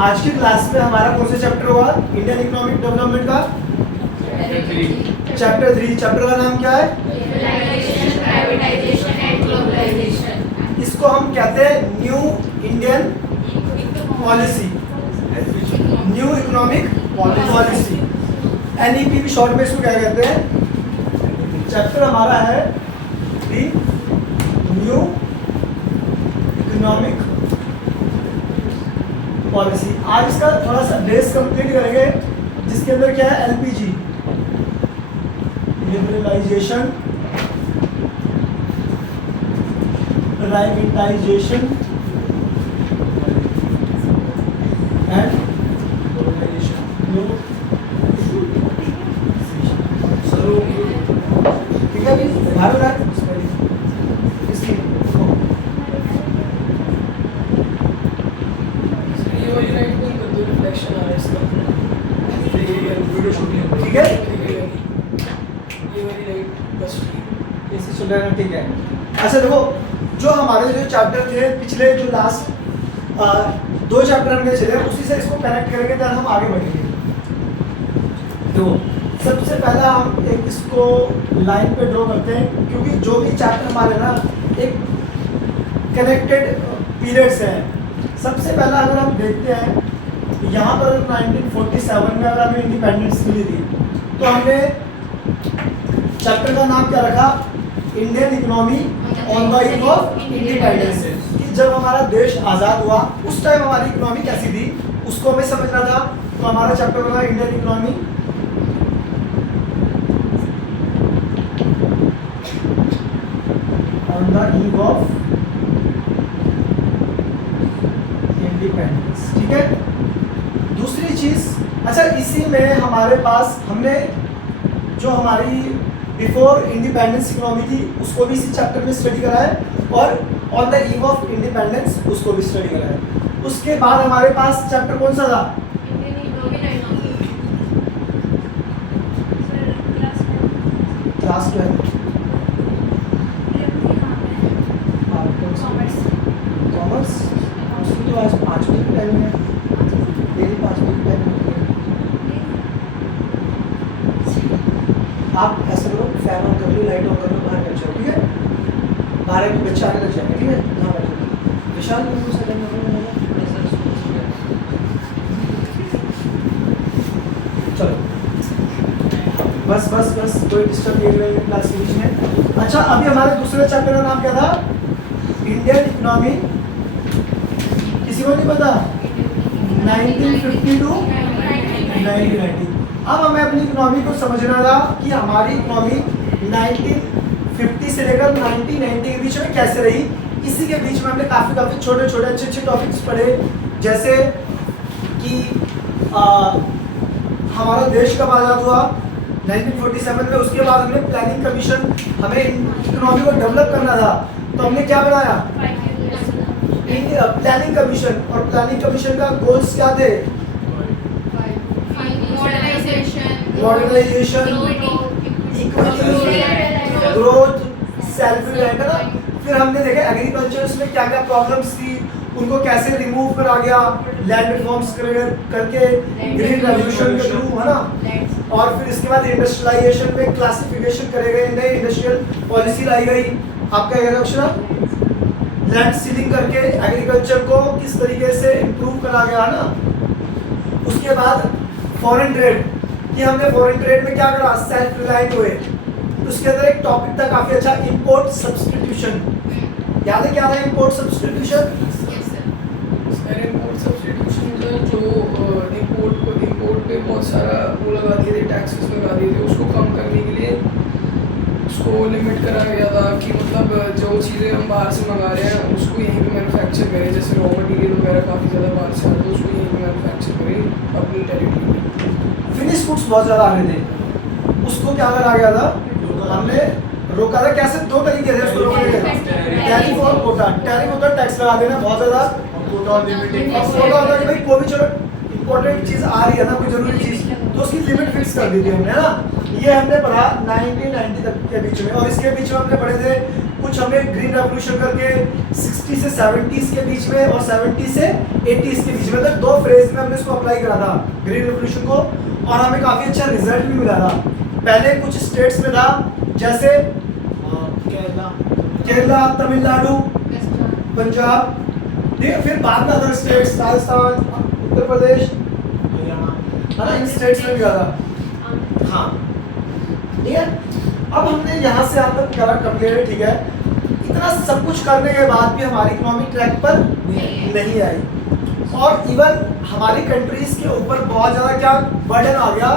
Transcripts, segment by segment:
आज की क्लास में हमारा कौन सा चैप्टर होगा? इंडियन इकोनॉमिक डेवलपमेंट का चैप्टर 3। चैप्टर का नाम क्या है? इसको हम कहते हैं new Indian policy, new economic policy, NEP भी शॉर्ट में इसको क्या कहते हैं। चैप्टर हमारा है दी न्यू इकोनॉमिक पॉलिसी। आज इसका थोड़ा सा बेस कंप्लीट करेंगे, जिसके अंदर क्या है? LPG, लिबरलाइजेशन, प्राइवेटाइजेशन एंड ठीक है, बाहर हो रहा है ठीक है, ऐसे चल रहा है, ठीक है। अच्छा देखो, जो हमारे जो चैप्टर थे पिछले, जो लास्ट 2 चैप्टर हमने चले, उसी से इसको कनेक्ट करेंगे, तब हम आगे बढ़ेंगे। तो सबसे पहला हम एक इसको लाइन पे ड्रॉ करते हैं, क्योंकि जो भी चैप्टर हमारे ना एक कनेक्टेड पीरियड्स हैं। सबसे पहला अगर हम देखते हैं, यहाँ पर 1947 में अगर हमें इंडिपेंडेंस मिली थी, तो हमने चैप्टर का नाम क्या रखा? Indian economy on the eve of independence. कि जब हमारा देश आज़ाद हुआ उस टाइम हमारी इकोनॉमी कैसी थी, उसको हमें समझना था। तो हमारा चैप्टर बना Indian economy on the eve of independence, ठीक है। दूसरी चीज, अच्छा इसी में हमारे पास हमने जो हमारी बिफोर इंडिपेंडेंस इकोनॉमी थी, उसको भी इसी चैप्टर में स्टडी करा है, और on the eve of independence उसको भी स्टडी करा है। उसके बाद हमारे पास चैप्टर कौन सा था? Class 12 commerce. तो आज 5 बजे की टाइम है, डेली 5 बजे की टाइम है। आप ऐसा करो, फैन ऑन कर लो, लाइट ऑन कर लो, बाहर बैठ जाओ, ठीक है। 12 के बच्चे आने लग जाएंगे, ठीक है। यहाँ बैठो विशाल, बिल्कुल सेकंड चलो, बस बस बस, कोई डिस्टर्ब नहीं करेंगे क्लास के बीच में। अच्छा, अभी हमारे दूसरे चैप्टर का नाम क्या था? इंडियन इकोनॉमी, किसी को नहीं पता? 1950 टू 1990। अब हमें अपनी इकोनॉमी को समझना था कि हमारी इकोनॉमी 1950 से लेकर 1990 के बीच में कैसे रही। इसी के बीच में हमने काफ़ी छोटे छोटे अच्छे टॉपिक्स पढ़े, जैसे कि हमारा देश कब आज़ाद हुआ 1947 में। उसके बाद हमने प्लानिंग कमीशन, हमें इकोनॉमी को डेवलप करना था, तो हमने क्या बनाया? Planning commission. और प्लानिंग कमीशन का गोल्स क्या थे? Modernisation, equity, growth, self reliance, है ना। फिर हमने देखा एग्रीकल्चर में क्या क्या प्रॉब्लम्स थी, उनको कैसे रिमूव करा गया लैंड रिफॉर्म्स करके, ग्रीन रेवोल्यूशन के थ्रू, है ना। और फिर इसके बाद इंडस्ट्रियलाइजेशन में क्लासिफिकेशन करे गए, नई इंडस्ट्रियल पॉलिसी लाई गई। आपका क्या ऑप्शन? लैंड सीलिंग करके एग्रीकल्चर को किस तरीके से इम्प्रूव करा गया, है ना। उसके बाद फॉरेन ट्रेड, कि हमने फॉरेन ट्रेड में क्या करा? सेल्फ रिलायंट हुए। उसके अंदर एक टॉपिक था काफी अच्छा, इंपोर्ट सब्स्टिट्यूशन। याद है क्या था इंपोर्ट सब्स्टिट्यूशन? इंपोर्ट सब्स्टिट्यूशन जो इंपोर्ट पे बहुत सारा वो लगा दिए थे, टैक्सेस लगा दिए थे, उसको कम करने के लिए उसको लिमिट करा गया था कि मतलब जो चीज़ें हम बाहर से मंगा रहे हैं उसको यहीं पे मैन्युफैक्चर करें। जैसे रॉ मटेरियल वगैरह काफ़ी ज़्यादा बाहर से आता है, उसको यहीं पे मैन्युफैक्चर करें अपनी टेरिटरी में। फिनिश गुड्स बहुत ज़्यादा आ रहे थे, उसको क्या करा गया था? हमने रोका था। कैसे? 2 तरीके थे उसको रोकने के। टैरिफ और कोटा। टैरिफ होता है टैक्स लगा देना बहुत ज़्यादा, और कोटा होता है कि भाई कोई भी चलो इम्पोर्टेंट चीज आ रही है ना, कोई जरूरी चीज, तो उसकी लिमिट फिक्स कर दी थी हमने, है ना। ये हमने पढ़ा 1990 तक के बीच में, और इसके बीच में हमने पढ़े थे कुछ हमें ग्रीन रेवोल्यूशन करके 60 से 70s के बीच में और 70 से 80s के बीच में, तो 2 फेज में हमने इसको अप्लाई करा था ग्रीन रेवोल्यूशन को, और हमें काफी अच्छा रिजल्ट भी मिला था। पहले कुछ स्टेट्स में था जैसे केरला, तमिलनाडु, पंजाब, ठीक है, फिर बाद में अदर स्टेट्स, राजस्थान, उत्तर प्रदेश, है ना, इन स्टेट्स में भी था। हाँ, ठीक है। अब हमने यहाँ से यहाँ तक करा कंप्लीट, ठीक है। इतना सब कुछ करने के बाद भी हमारी इकोनॉमी ट्रैक पर नहीं आई, और इवन हमारी कंट्रीज के ऊपर बहुत ज़्यादा क्या बर्डन आ गया,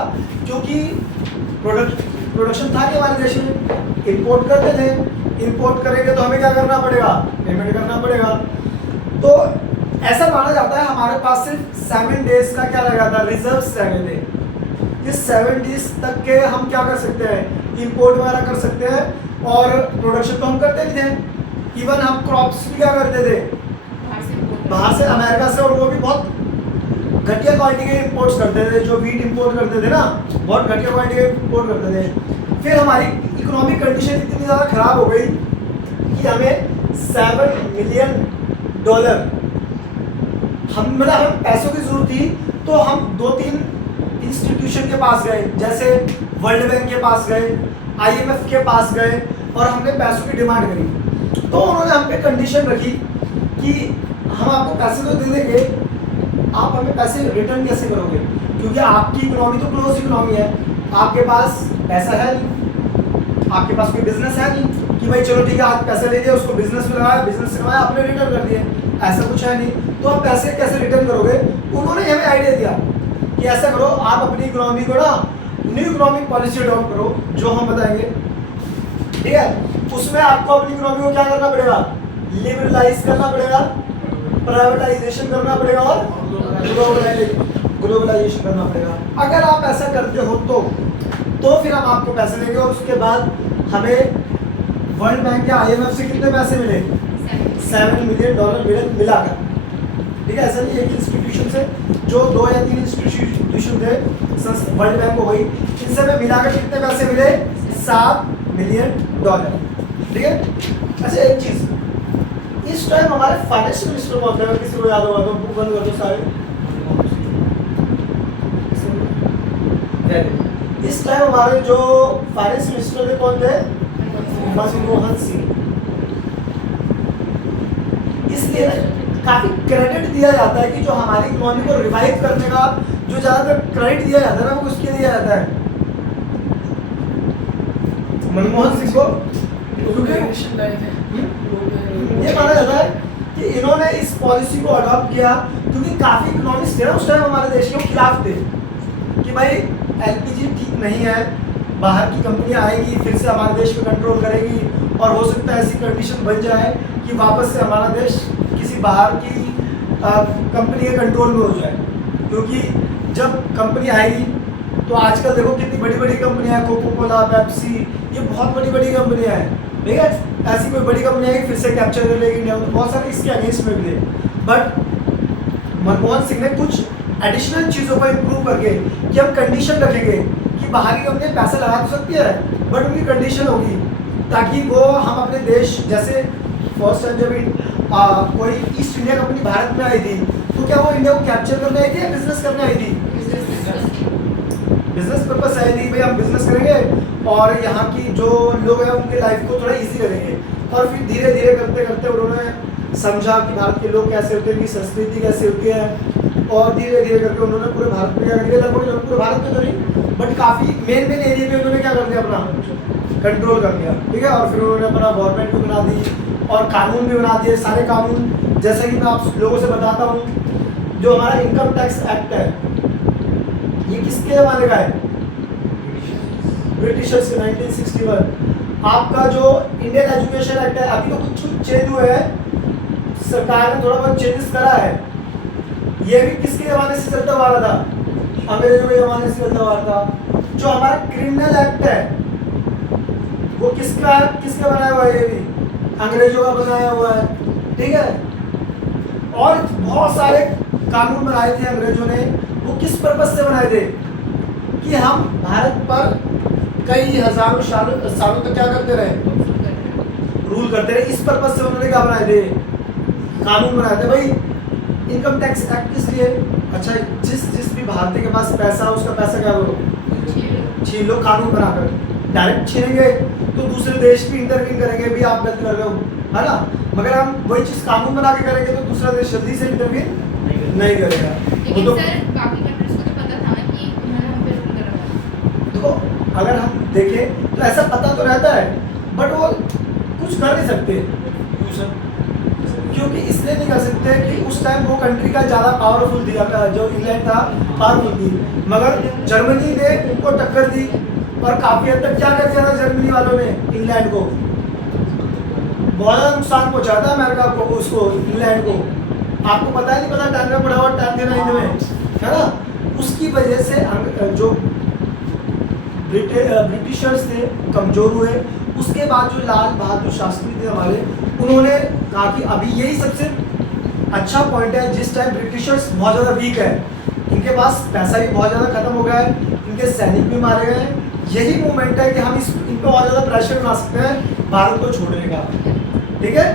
क्योंकि प्रोडक्शन था कि हमारे देश में, इंपोर्ट करते थे, इंपोर्ट करेंगे तो हमें क्या करना पड़ेगा, पेमेंट करना पड़ेगा। तो ऐसा माना जाता है हमारे पास सिर्फ 7 डेज का क्या रह गया था, रिजर्व्स रह गए थे। इस 7 डेज तक के हम क्या कर सकते हैं, इंपोर्ट वगैरह कर सकते हैं, और प्रोडक्शन तो हम करते भी थे। इवन हम क्रॉप्स भी क्या करते थे, बाहर से, अमेरिका से, और वो भी बहुत घटिया क्वालिटी के इंपोर्ट्स करते थे। जो वीट इंपोर्ट करते थे ना, बहुत घटिया क्वालिटी के इंपोर्ट करते थे। फिर हमारी इकोनॉमिक कंडीशन इतनी ज़्यादा खराब हो गई कि हमें $7 मिलियन हम पैसों की जरूरत थी, तो हम 2-3 इंस्टीट्यूशन के पास गए, जैसे वर्ल्ड बैंक के पास गए, IMF के पास गए, और हमने पैसों की डिमांड करी। तो उन्होंने हम पे कंडीशन रखी कि हम आपको पैसे तो दे देंगे, आप हमें पैसे रिटर्न कैसे करोगे, क्योंकि आपकी इकोनॉमी तो क्लोज इकोनॉमी है, आपके पास पैसा है नहीं, आपके पास कोई बिजनेस है नहीं कि भाई चलो ठीक है आप पैसा ले दिया, उसको बिजनेस में लगाया, बिजनेस से कमाया, आपने रिटर्न कर दिए, ऐसा कुछ है नहीं। तो आप पैसे कैसे रिटर्न करोगे। उन्होंने हमें आइडिया दिया कि ऐसा करो, आप अपनी इकोनॉमी को ना न्यू इकोनॉमिक पॉलिसी अडॉप्ट करो, जो हम बताएंगे, ठीक है। उसमें आपको अपनी इकोनॉमी को क्या करना पड़ेगा, लिबरलाइज करना पड़ेगा, प्राइवेटाइजेशन करना पड़ेगा, और ग्लोबलाइजेशन करना पड़ेगा। अगर आप ऐसा करते हो तो फिर हम आपको पैसे देंगे, और उसके बाद हमें वर्ल्ड बैंक या IMF से कितने पैसे मिले, $7 मिलियन मिलाकर, ठीक है। ऐसा नहीं एक इंस्टीट्यूशन से, जो 2 या 3 इंस्टीट्यूशन थे, वर्ल्ड बैंक हो गई, इन सब में मिलाकर कितने पैसे मिले, $7 मिलियन, ठीक है। अच्छा एक चीज, इस टाइम हमारे फाइनेंस मिनिस्टर कौन थे, किसी को याद होगा तो बुक बंद कर दो सारे। इस टाइम हमारे जो फाइनेंस मिनिस्टर थे कौन थे, मनमोहन सिंह। इसलिए काफी क्रेडिट दिया जाता है कि जो हमारी इकोनॉमी को रिवाइव करने का जो ज्यादातर क्रेडिट दिया जाता है ना, वो किसके लिए दिया जाता है, मनमोहन सिंह को, क्योंकि ये माना जाता है कि इन्होंने इस पॉलिसी को अडॉप्ट किया, क्योंकि काफी इकोनॉमिस्ट थे ना उस टाइम हमारे देश के खिलाफ थे कि भाई LPG ठीक नहीं है, बाहर की कंपनियां आएगी, फिर से हमारे देश पे कंट्रोल करेगी, और हो सकता है ऐसी कंडीशन बन जाए कि वापस से हमारा देश किसी बाहर की कंपनी के कंट्रोल में हो जाए। क्योंकि जब कंपनी आएगी तो आजकल देखो कितनी बड़ी बड़ी कंपनियां हैं, कोको कोला, पेप्सी, ये बहुत बड़ी बड़ी कंपनियां हैं, ठीक है। ऐसी कोई बड़ी कंपनी आएगी फिर से कैप्चर कर लेगी इंडिया, तो बहुत सारे इसके अगेंस्ट में भी थे। बट मनमोहन सिंह ने कुछ एडिशनल चीज़ों को इम्प्रूव करके कि हम कंडीशन रखेंगे कि बाहरी कंपनी पैसा लगा तो सकती है, बट उनकी कंडीशन होगी ताकि वो हम अपने देश, जैसे फर्स्ट टाइम जब कोई ईस्ट इंडिया कंपनी भारत में आई थी, तो क्या वो इंडिया को कैप्चर करने आई थी या बिजनेस करने आई थी, बिजनेस पर्पस आई थी, भाई हम बिजनेस करेंगे और यहाँ की जो लोग हैं उनके लाइफ को थोड़ा इजी करेंगे। और फिर धीरे धीरे करते करते उन्होंने समझा कि भारत के लोग कैसे होते हैं, उनकी संस्कृति कैसे होती है, और धीरे धीरे करके उन्होंने पूरे भारत में क्या कर दिया, लगभग पूरे भारत में तो नहीं बट काफ़ी मेन एरिया पे उन्होंने क्या कर दिया, अपना कंट्रोल कर लिया, ठीक है। और फिर उन्होंने अपना गवर्नमेंट भी बना दी और कानून भी बना दिए, सारे कानून, जैसा कि मैं आप लोगों से बताता हूँ, जो हमारा इनकम टैक्स एक्ट है ये किसके ज़माने का है, ब्रिटिशर्स के 1961। आपका जो इंडियन एजुकेशन एक्ट है, अभी तो कुछ चेंज हुए हैं, सरकार ने थोड़ा बहुत चेंजेस करा है, ये भी किसके ज़माने से चलता हुआ था, अंग्रेजों के ज़माने से चलता हुआ था। जो हमारा क्रिमिनल एक्ट है वो किसका बनाया हुआ है, ये भी अंग्रेजों का बनाया हुआ है, ठीक है। और बहुत सारे कानून बनाए थे अंग्रेजों ने, वो किस पर्पज से बनाए थे कि हम भारत पर कई हजारों सालों तक क्या करते रहे, रूल करते रहे। इस पर्पज से उन्होंने क्या बनाए थे, कानून बनाए थे। भाई इनकम टैक्स एक्ट किस लिए, अच्छा जिस भी भारतीय के पास पैसा है उसका पैसा क्या करो, छीन लो। कानून बनाकर डायरेक्ट छीनेंगे तो दूसरे देश भी इंटरवीन करेंगे, भी आप गलत कर रहे हो, है ना। मगर हम वही चीज कानून बना के करेंगे तो दूसरा देश जल्दी से इंटरवीन नहीं करेगा। लेकिन तो सर बाकी कंट्रीज को तो पता था ना कि उन्होंने हम पे रूल करा था। देखो अगर हम देखें तो ऐसा पता तो रहता है, बट वो कुछ कर नहीं सकते। क्योंकि इसलिए नहीं कर सकते कि उस टाइम वो कंट्री का ज़्यादा पावरफुल थी, जो इंग्लैंड था पावरफुल थी, मगर जर्मनी ने उनको टक्कर दी और काफ़ी हद तक क्या कर दिया था जर्मनी वालों ने इंग्लैंड को, बहुत ज़्यादा नुकसान पहुंचा था अमेरिका को, उसको इंग्लैंड को। आपको पता है नहीं पता, टाइम में बढ़ा हुआ टाइम देना इनमें, है ना। उसकी वजह से जो ब्रिटिशर्स थे कमज़ोर हुए। उसके बाद जो लाल बहादुर शास्त्री थे हमारे, उन्होंने कहा कि अभी यही सबसे अच्छा पॉइंट है, जिस टाइम ब्रिटिशर्स बहुत ज़्यादा वीक है, इनके पास पैसा भी बहुत ज़्यादा खत्म हो गया है, इनके सैनिक भी मारे गए हैं, यही मोमेंट है कि हम इन पर और ज़्यादा प्रेशर बना सकते हैं भारत को छोड़ने का, ठीक है।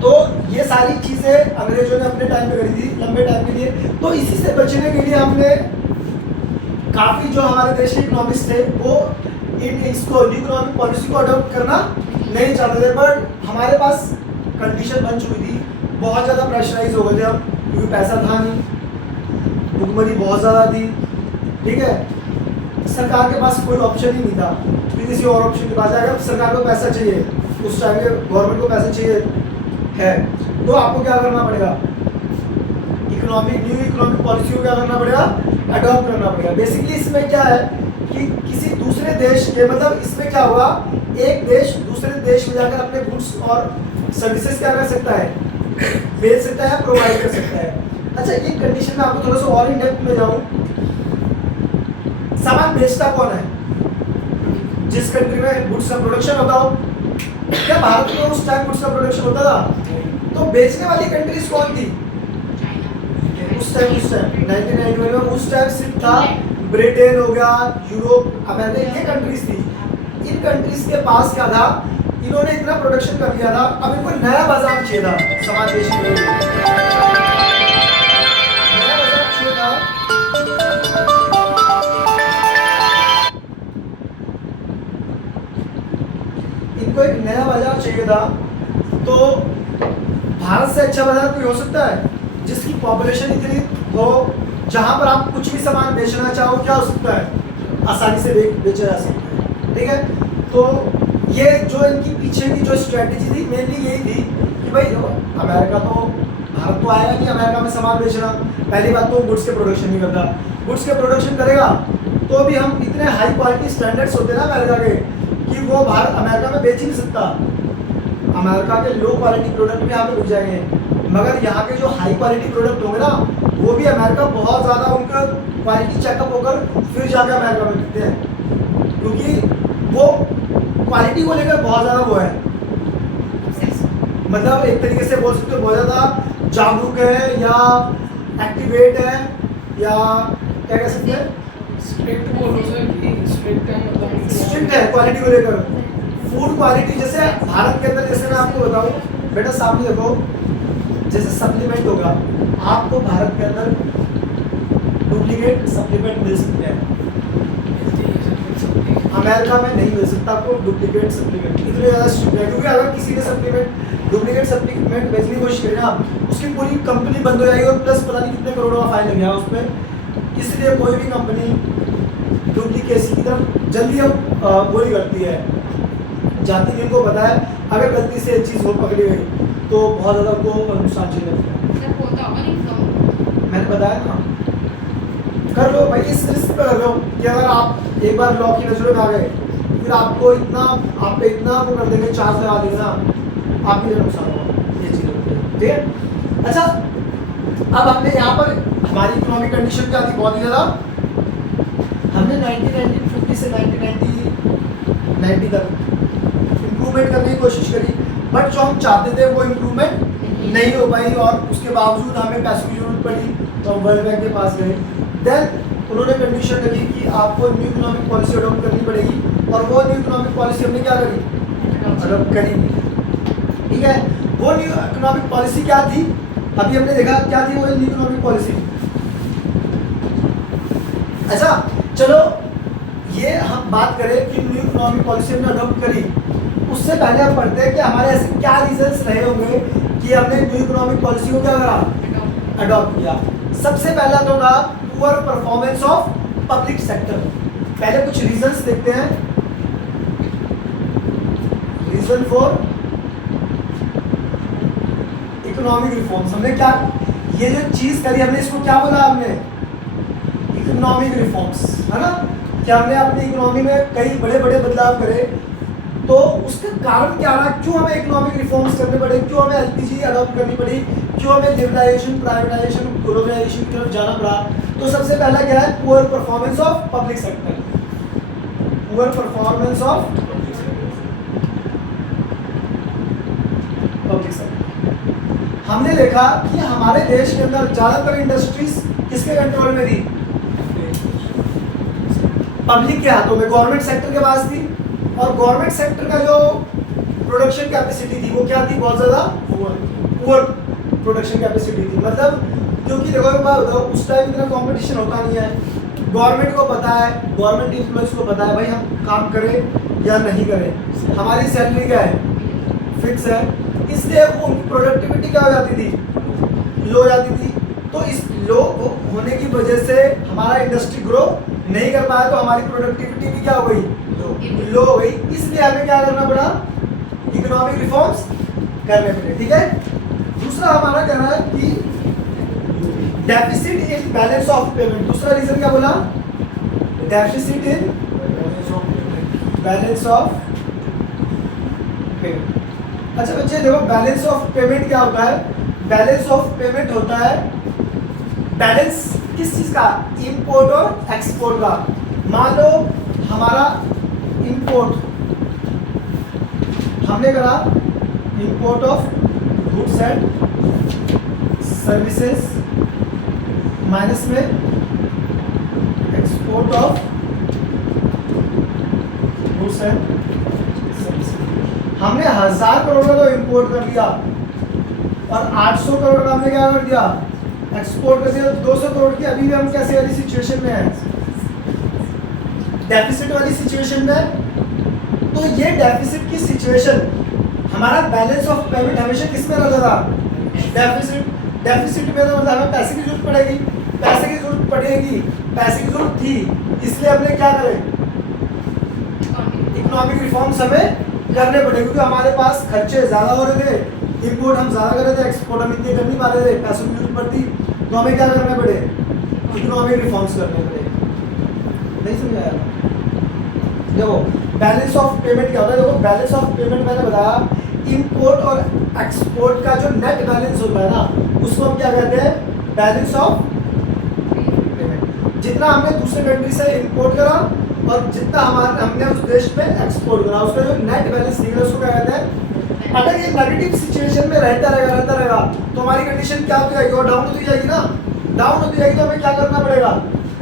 तो ये सारी चीज़ें अंग्रेजों ने अपने टाइम पे करी थी, लंबे टाइम के लिए। तो इसी से बचने के लिए हमने काफ़ी जो हमारे देश के इकोनॉमिस्ट थे वो इसको न्यू इकोनॉमिक पॉलिसी को अडॉप्ट करना नहीं चाहते थे, बट हमारे पास कंडीशन बन चुकी थी, बहुत ज़्यादा प्रेशराइज हो गए थे हम, क्योंकि पैसा था नहीं, भुखमरी बहुत ज़्यादा थी, ठीक है। सरकार के पास कोई ऑप्शन ही नहीं था कि किसी और ऑप्शन के पास जाएगा। सरकार को पैसा चाहिए, उस टाइम के गवर्नमेंट को पैसा चाहिए है, तो आपको क्या करना पड़ेगा, न्यू इकोनॉमिक पॉलिसी को क्या करना पड़ेगा, अडॉप्ट करना पड़ेगा। बेसिकली इसमें क्या है कि किसी दूसरे देश के, मतलब इसमें क्या हुआ, एक देश दूसरे देश में जाकर अपने गुड्स और सर्विसेज क्या कर सकता है, बेच सकता है, प्रोवाइड कर सकता है। अच्छा ये कंडीशन में आपको थोड़ा सा और इन डेप्थ में जाऊं, सामान बेचता कौन है, जिस कंट्री में गुड्स का प्रोडक्शन होता हो। क्या भारत में उस टाइम गुड्स का प्रोडक्शन होता था? तो बेचने वाली कंट्रीज कौन थी उस टाइम 1991 में? उस टाइम सिर्फ था ब्रिटेन हो गया, यूरोप, अमेरिका, ये कंट्रीज थी। इन कंट्रीज के पास क्या था, इन्होंने इतना प्रोडक्शन कर लिया था, अब इनको नया बाजार चाहिए था सामान बेचने के लिए, नया बाजार चाहिए था। इनको एक नया बाजार चाहिए था, तो भारत से अच्छा बाजार कोई हो सकता है जिसकी पॉपुलेशन इतनी हो, जहां पर आप कुछ भी सामान बेचना चाहो, क्या हो सकता है, आसानी से बेचा जा सकता है, ठीक है। तो ये जो इनकी पीछे की जो स्ट्रेटेजी थी मेनली यही थी कि भाई अमेरिका तो, भारत तो आएगा नहीं अमेरिका में सामान बेचना, पहली बात तो गुड्स के प्रोडक्शन नहीं करता, गुड्स के प्रोडक्शन करेगा तो भी हम इतने हाई क्वालिटी स्टैंडर्ड्स होते हैं ना अमेरिका के, कि वो भारत अमेरिका में बेच ही नहीं सकता। अमेरिका के लो क्वालिटी प्रोडक्ट भी यहाँ पे मिल जाएंगे, मगर यहाँ के जो हाई क्वालिटी प्रोडक्ट होंगे ना, वो भी अमेरिका बहुत ज़्यादा उनका क्वालिटी चेकअप होकर फिर जाकर अमेरिका में बिकते हैं, क्योंकि वो क्वालिटी को लेकर बहुत ज़्यादा वो है, मतलब एक तरीके से बोल सकते हो बहुत ज़्यादा जागरूक है या एक्टिवेट है, या क्या कह सकते हैं, स्ट्रिक्ट बोलो सर कि स्ट्रिक्ट है, मतलब स्ट्रिक्ट है क्वालिटी को लेकर। फूड क्वालिटी जैसे भारत के अंदर, जैसे मैं आपको बताऊं बेटा, सामने देखो, जैसे सप्लीमेंट होगा, आपको भारत के अंदर डुप्लीकेट सप्लीमेंट मिल सकते हैं, अमेरिका में नहीं मिल सकता आपको डुप्लीकेट सप्लीमेंट, इतने ज़्यादा स्ट्रिक्ट है। क्योंकि अगर किसी ने डुप्लीकेट सप्लीमेंट बेचने की कोशिश करें ना, उसकी पूरी कंपनी बंद हो जाएगी और प्लस पता नहीं कितने करोड़ों का फाइन लग गया उस पर। इसलिए कोई भी कंपनी डुप्लीकेसी की तरफ जल्दी वो नहीं करती है, जाती नहीं, उनको पता है अगर गलती से चीज़ हो पकड़ी गई तो बहुत ज़्यादा उनको नुकसान चाहिए लगता है। सर होता होगा नहीं तो मैंने बताया ना, कर लो भाई, इस रिस्क पे कर लो कि अगर आप एक बार लॉ की नजरों में आ गए, फिर आपको इतना, आप पे इतना वो कर देंगे, चार्ज लगा देंगे ना, आपके लिए नुकसान होगा, ये चीज़ होती है, ठीक है। अच्छा अब हमने यहाँ पर हमारी इकोनॉमिक कंडीशन क्या थी, बहुत ही ज़्यादा, हमने 1950 से 1990 तक इम्प्रूवमेंट करने की कोशिश करी, बट जो हम चाहते थे वो इम्प्रूवमेंट नहीं हो पाई और उसके बावजूद हमें पैसों की जरूरत पड़ी तो हम वर्ल्ड बैंक के पास गए। देन उन्होंने कंडीशन रखी कि आपको न्यू इकोनॉमिक पॉलिसी अडॉप्ट करनी पड़ेगी और वो न्यू इकोनॉमिक पॉलिसी हमने क्या करी, अडॉप्ट करी। ठीक है, वो न्यू इकोनॉमिक पॉलिसी क्या थी, अभी हमने देखा क्या थी वो न्यू इकोनॉमिक पॉलिसी। अच्छा चलो ये हम बात करें कि न्यू इकोनॉमिक पॉलिसी हमने अडॉप्ट करी, उससे पहले हम पढ़ते हैं कि हमारे ऐसे क्या रीजंस रहे होंगे कि हमने न्यू इकोनॉमिक पॉलिसी को क्या करा, अडॉप्ट किया। सबसे पहला तो था poor performance of public sector. पहले कुछ रीजंस देखते हैं। रीजन फॉर इकोनॉमिक रिफॉर्म्स, हमने क्या ये जो चीज करी हमने इसको क्या बोला, हमने इकोनॉमिक रिफॉर्म्स, है ना, कि हमने अपनी इकोनॉमी में कई बड़े बड़े बदलाव करे। तो उसका कारण क्या रहा, क्यों हमें इकोनॉमिक रिफॉर्म्स करने पड़े, क्यों हमें एलपीजी अडॉप्ट करनी पड़ी, क्यों हमें लिबरलाइजेशन, प्राइवेटाइजेशन, ग्लोबलाइजेशन की तरफ जाना पड़ा। तो सबसे पहला क्या है, poor performance of public sector. Poor performance of public sector. हमने देखा कि हमारे देश के अंदर ज्यादातर इंडस्ट्रीज किसके कंट्रोल में थी, पब्लिक के हाथों में, गवर्नमेंट सेक्टर के पास थी। और गवर्नमेंट सेक्टर का जो प्रोडक्शन कैपेसिटी थी वो क्या थी, बहुत ज़्यादा पुअर प्रोडक्शन कैपेसिटी थी। मतलब क्योंकि देखो एक बात बताओ, उस टाइम इतना कंपटीशन होता नहीं है, गवर्नमेंट को पता है, गवर्नमेंट एम्प्लॉइज को पता है भाई हम काम करें या नहीं करें, हमारी सैलरी क्या है, फिक्स है, इसलिए उनकी प्रोडक्टिविटी क्या हो जाती थी, लो हो जाती थी। तो इस लो होने की वजह से हमारा इंडस्ट्री ग्रो नहीं कर पाया, तो हमारी प्रोडक्टिविटी भी क्या हो गई, लो हो गई। इसलिए हमें क्या करना पड़ा, इकोनॉमिक रिफॉर्म्स करने पड़े। ठीक है, दूसरा हमारा कहना है कि deficit in balance of payment. दूसरा रीजन क्या बोला, deficit in balance of payment. अच्छा बच्चे देखो, बैलेंस ऑफ पेमेंट क्या होता है, बैलेंस ऑफ पेमेंट होता है बैलेंस किस चीज का, इंपोर्ट और एक्सपोर्ट का। मान लो हमारा इंपोर्ट हमने करा, import of goods and services minus में export of goods and services. हमने 1000 करोड़ का तो इंपोर्ट कर दिया और 800 करोड़ का हमने क्या कर दिया, एक्सपोर्ट कर दिया। 200 करोड़ की अभी भी हम कैसे वाली सिचुएशन में है, डेफिसिट वाली सिचुएशन में। तो ये डेफिसिट की सिचुएशन, हमारा बैलेंस ऑफ पेमेंट हमेशा किस में रहता था, डेफिसिट। डेफिसिट में तो मतलब हमें पैसे की जरूरत पड़ेगी, पैसे की जरूरत पड़ेगी, पैसे की जरूरत थी, इसलिए हमने क्या करें, इकोनॉमिक रिफॉर्म्स हमें करने पड़े, क्योंकि हमारे पास खर्चे ज़्यादा हो रहे थे, इंपोर्ट हम ज़्यादा कर रहे थे, एक्सपोर्ट हम इतने कर नहीं पा रहे थे, पैसों की जरूरत पड़ती, तो हमें क्या करने पड़े, इकोनॉमिक रिफॉर्म्स करने पड़े। नहीं समझाया? देखो बैलेंस ऑफ पेमेंट क्या होता है, देखो बैलेंस ऑफ पेमेंट मैंने बताया, इंपोर्ट और एक्सपोर्ट का जो नेट बैलेंस होता है ना, उसको हम क्या कहते हैं, बैलेंस ऑफ पेमेंट। जितना हमने दूसरे कंट्री से इंपोर्ट करा और जितना हमने उस देश में एक्सपोर्ट करा, उसका जो नेट बैलेंस निकला उसको क्या कहते हैं। अगर ये नेगेटिव सिचुएशन में रहता रहेगा तो हमारी कंडीशन क्या होती जाएगी, और डाउन होती जाएगी ना, डाउन होती जाएगी। तो हमें क्या करना पड़ेगा,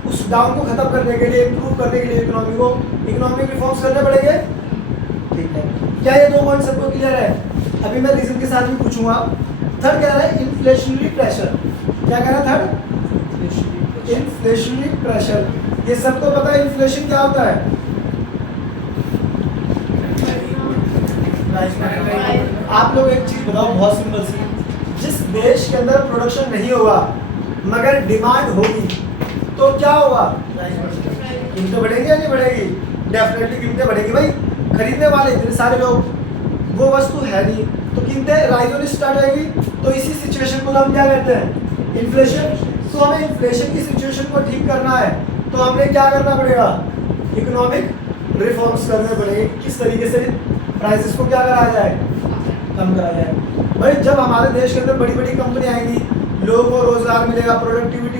उस डाउन को खत्म करने के लिए, इंप्रूव करने के लिए इकोनॉमी को इकोनॉमिक रिफॉर्म्स करने पड़ेंगे। ठीक है, क्या ये दो पॉइंट सबको क्लियर है? अभी मैं रीजन के साथ भी पूछूंगा। थर्ड कह रहा है इन्फ्लेशनरी प्रेशर। क्या कह रहा है थर्ड, इन्फ्लेशनरी प्रेशर। ये सबको पता है इन्फ्लेशन क्या होता है, आप लोग एक चीज बताओ बहुत सिंपल सी, जिस देश के अंदर प्रोडक्शन नहीं होगा मगर डिमांड होगी तो क्या होगा, कीमतें बढ़ेंगी या नहीं बढ़ेगी, डेफिनेटली कीमतें बढ़ेगी। भाई खरीदने वाले इतने सारे लोग, वो वस्तु है नहीं, तो कीमतें राइज होनी स्टार्ट होगी। तो इसी सिचुएशन को हम क्या कहते हैं, इन्फ्लेशन। तो हमें इन्फ्लेशन की सिचुएशन को ठीक करना है तो हमने क्या करना पड़ेगा, इकोनॉमिक रिफॉर्म्स करने पड़ेंगे। किस तरीके से प्राइसेस को क्या करा जाए, कम करा जाए। भाई जब हमारे देश के अंदर बड़ी बड़ी कंपनी आएंगी, लोगों को रोजगार मिलेगा, प्रोडक्टिविटी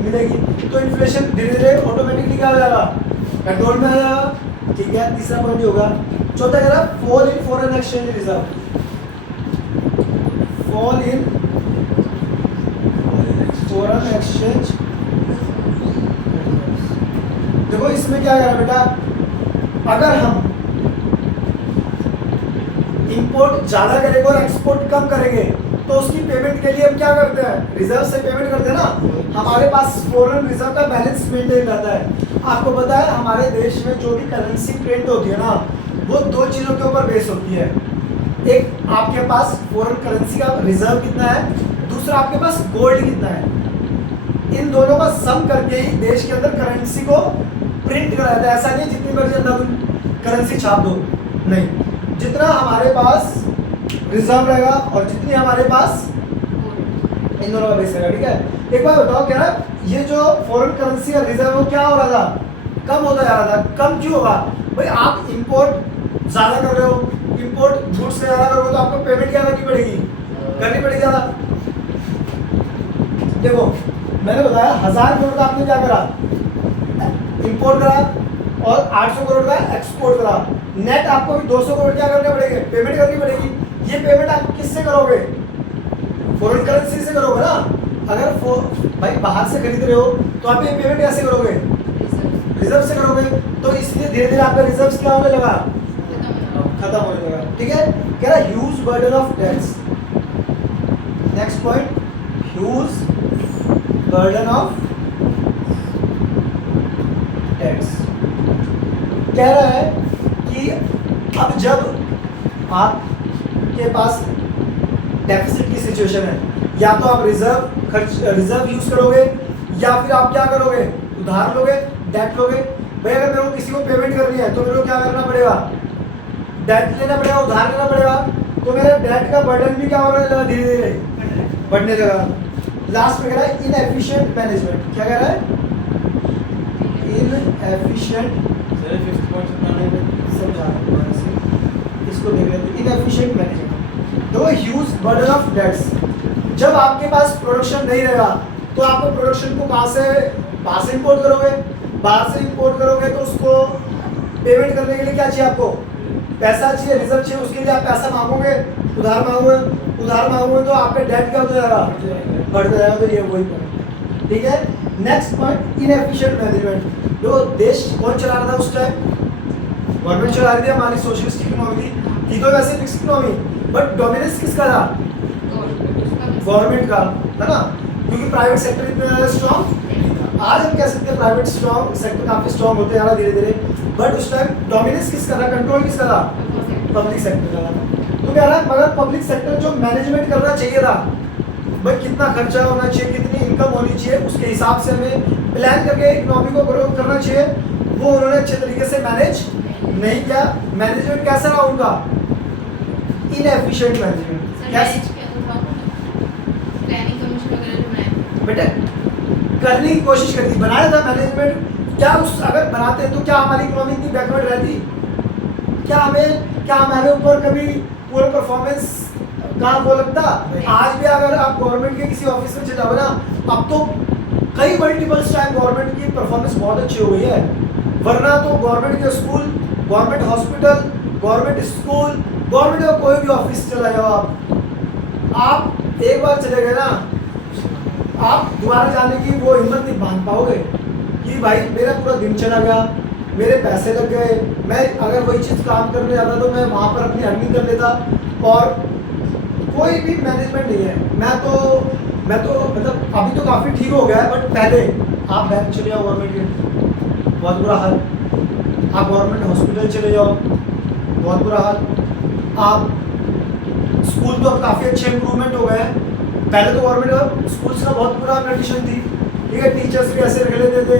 मिलेगी, तो इन्फ्लेशन धीरे धीरे ऑटोमेटिकली क्या हो जाएगा, कंट्रोल में आ जाएगा। ठीक है, तीसरा पॉइंट होगा। चौथा कह रहा fall in foreign exchange reserve. fall in foreign exchange। देखो इसमें क्या करा बेटा, अगर हम इंपोर्ट ज्यादा करेंगे और एक्सपोर्ट कम करेंगे तो उसकी पेमेंट के लिए हम क्या करते हैं, रिजर्व से पेमेंट करते हैं ना। हमारे पास फॉरेन रिजर्व का बैलेंस मेंटेन रहता है। आपको पता है हमारे देश में जो भी करेंसी प्रिंट होती है ना, वो दो चीजों के ऊपर बेस होती है। एक आपके पास फॉरेन करेंसी का रिजर्व कितना है, दूसरा आपके पास गोल्ड कितना है। इन दोनों का सम करके ही देश के अंदर करेंसी को प्रिंट करा जाता है। ऐसा नहीं जितनी मर्जी अंदर करेंसी छाप दो, नहीं, जितना हमारे पास रिजर्व रहेगा और जितनी हमारे पास इन दोनों का बेस रहेगा। ठीक है, एक बार बताओ क्या है, ये जो फॉरेन करेंसी का रिजर्व वो क्या हो रहा था, कम होता जा रहा था। कम क्यों होगा भाई, आप इंपोर्ट ज्यादा कर रहे हो, इंपोर्ट गुड्स से ज्यादा करोगे तो आपको पेमेंट क्या करनी पड़ेगी, करनी पड़ेगी ज्यादा। देखो मैंने बताया 1000 करोड़ का आपने क्या करा, इंपोर्ट करा और 800 करोड़ का एक्सपोर्ट करा। नेट आपको भी 200 करोड़ क्या करने पड़ेंगे, पेमेंट करनी पड़ेगी। ये पेमेंट आप किससे करोगे, फॉरेन करेंसी से करोगे ना। अगर भाई बाहर से खरीद रहे हो तो आप ये पेमेंट कैसे करोगे, रिजर्व से करोगे। तो इसलिए धीरे धीरे आपका रिजर्व क्या होने लगा, खत्म होने लगा। ठीक है, कह रहा huge burden of debts. Next point, huge burden of debts. कह रहा है कि अब जब आपके पास डेफिसिट की सिचुएशन है, या तो आप रिजर्व यूज करोगे या फिर आप क्या करोगे, उधार लोगे, डेट लोगे। भाई अगर मेरे को किसी को पेमेंट करनी है तो मेरे को क्या करना पड़ेगा, डेट लेना पड़ेगा, उधार लेना पड़ेगा। तो मेरा डेट का बर्डन भी क्या होने लगा, धीरे धीरे बढ़ने लगा। लास्ट में कह रहा है इनएफिशिएंट मैनेजमेंट। क्या कह रहा है, इनएफिशिएंट, इसको देख लेते हैं, इनएफिशिएंट मैनेजमेंट। तो ह्यूज बर्डन ऑफ डेट्स। जब आपके पास प्रोडक्शन नहीं रहेगा तो आपको प्रोडक्शन को बाहर से इंपोर्ट करोगे, बाहर से इंपोर्ट करोगे तो उसको पेमेंट करने के लिए क्या चाहिए, आपको पैसा चाहिए, रिजर्व चाहिए। उसके लिए आप पैसा मांगोगे, उधार मांगोगे तो आपका डेट क्या हो जाएगा, बढ़ता जाएगा। तो ये वही पॉइंट। ठीक है, नेक्स्ट पॉइंट, इनएफिशिएंट मैनेजमेंट। जो देश कौन चला रहा था उस टाइम, गवर्नमेंट चला रही थी, हमारी सोशलिस्ट इकोनॉमी थी तो वैसे मिक्स इकोनॉमी, बट डोमिनेंस किसका था, गवर्नमेंट का, है ना। क्योंकि प्राइवेट सेक्टर इतना ज़्यादा स्ट्रॉन्ग, आज हम कह सकते हैं प्राइवेट सेक्टर काफी स्ट्रॉन्ग होते जा रहा धीरे धीरे, बट उस टाइम डोमिनेंस किसका था, कंट्रोल किसका था, पब्लिक सेक्टर का था। तो कह रहा है मगर पब्लिक सेक्टर जो मैनेजमेंट करना चाहिए था, भाई कितना खर्चा होना चाहिए, कितनी इनकम होनी चाहिए, उसके हिसाब से हमें प्लान करके इकोनॉमी को ग्रो करना चाहिए, वो उन्होंने अच्छे तरीके से मैनेज नहीं किया। मैनेजमेंट कैसा रहा उनका, इनएफिशिएंट मैनेजमेंट। बेटा करने की कोशिश करती, बनाया था मैनेजमेंट, क्या उस अगर बनाते तो क्या हमारी इकोनॉमी इतनी बैकवर्ड रहती, क्या हमारे ऊपर कभी पूरा परफॉर्मेंस का वो लगता। आज भी अगर आप गवर्नमेंट के किसी ऑफिस में चले जाओ ना, अब तो कई मल्टीपल्स टाइम गवर्नमेंट की परफॉर्मेंस बहुत अच्छी हो गई है। वरना तो गवर्नमेंट के school, government hospital, government school, government का कोई भी ऑफिस चला जाओ आप एक बार चले गए ना, आप दोबारा जाने की वो हिम्मत नहीं बांध पाओगे कि भाई मेरा पूरा दिन चला गया, मेरे पैसे लग गए, मैं अगर वही चीज़ काम करने जाता तो मैं वहाँ पर अपनी अर्निंग कर लेता। और कोई भी मैनेजमेंट नहीं है। मैं तो मतलब अभी तो काफ़ी ठीक हो गया है, बट पहले आप बैंक चले जाओ गवर्नमेंट के, बहुत बुरा हाल। आप गवर्नमेंट हॉस्पिटल चले जाओ, बहुत बुरा हाल। आप स्कूल तो अब काफ़ी अच्छे इंप्रूवमेंट हो गए हैं, पहले तो गवर्नमेंट स्कूल्स का बहुत बुरा कंडीशन थी। ठीक है, टीचर्स भी ऐसे रख लेते थे,